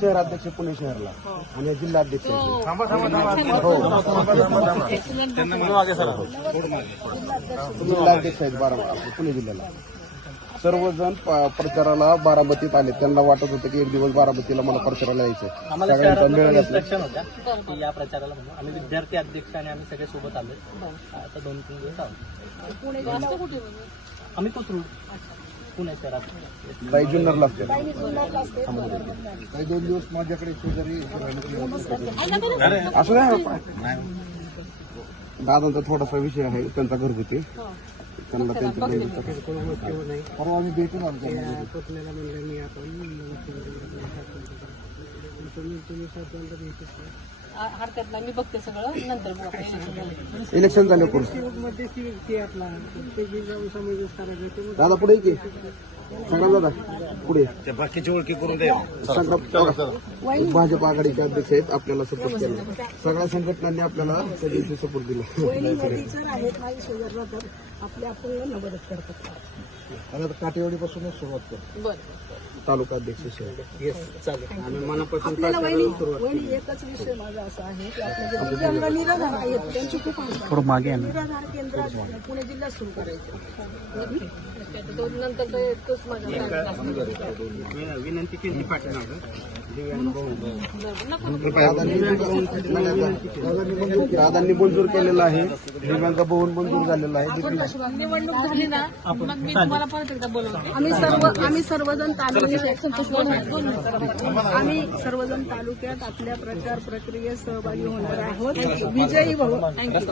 शहराध्यक्ष पुणे शहरला आणि जिल्हाध्यक्ष जिल्हाध्यक्ष आहेत बारामती पुणे जिल्ह्याला. सर्वजण प्रचाराला बारामतीत आले. त्यांना वाटत होतं की एक दिवस बारामतीला मला प्रचाराला यायचं. या प्रचाराला म्हणून आम्ही विद्यार्थी अध्यक्ष आणि आम्ही सगळे सोबत आलो. आता 2-3 दिवस आहोत. आम्ही कोथरूड पुणे शहरात काही जुन्नरला असते. काही 2 दिवस माझ्याकडे शेजारी असं नाही. दादांचा थोडासा विषय आहे त्यांचा घरगुती. त्यांना त्यांच्या परवा आम्ही भेटून आलो. हरकत नाही, मी बघते सगळं नंतर. इलेक्शन झालं कोण दादा पुढे की संग्राम दादा पुढे बाकीची ओळखी करून द्या. भाजप आघाडीचे अध्यक्ष आहेत. आपल्याला सपोर्ट केला. सगळ्या संघटनांनी आपल्याला त्या दिवशी सपोर्ट दिला. आपल्या आपण मदत करतात. आणि आता काटेवाडीपासूनच सुरुवात करतो. तालुका अध्यक्ष आणि मनापासून एकच विषय माझा असा आहे की आपल्या जे दिव्यांग निराधार आहेत त्यांची खूप निराधार केंद्र पुणे जिल्ह्यात सुरू करायचे. नंतर तोच माझा विनंती केली पाठवणार. दादांनी मंजूर केलेला आहे. दिव्यांग भवन मंजूर झालेला आहे. निवडणूक झाली ना मग मी तुम्हाला परत एकदा बोलवते. आम्ही सर्वजण आम्ही सर्वजण तालुक्यात आपल्या प्रचार प्रक्रियेत सहभागी होणार आहोत. विजयी भाऊ. थँक्यू.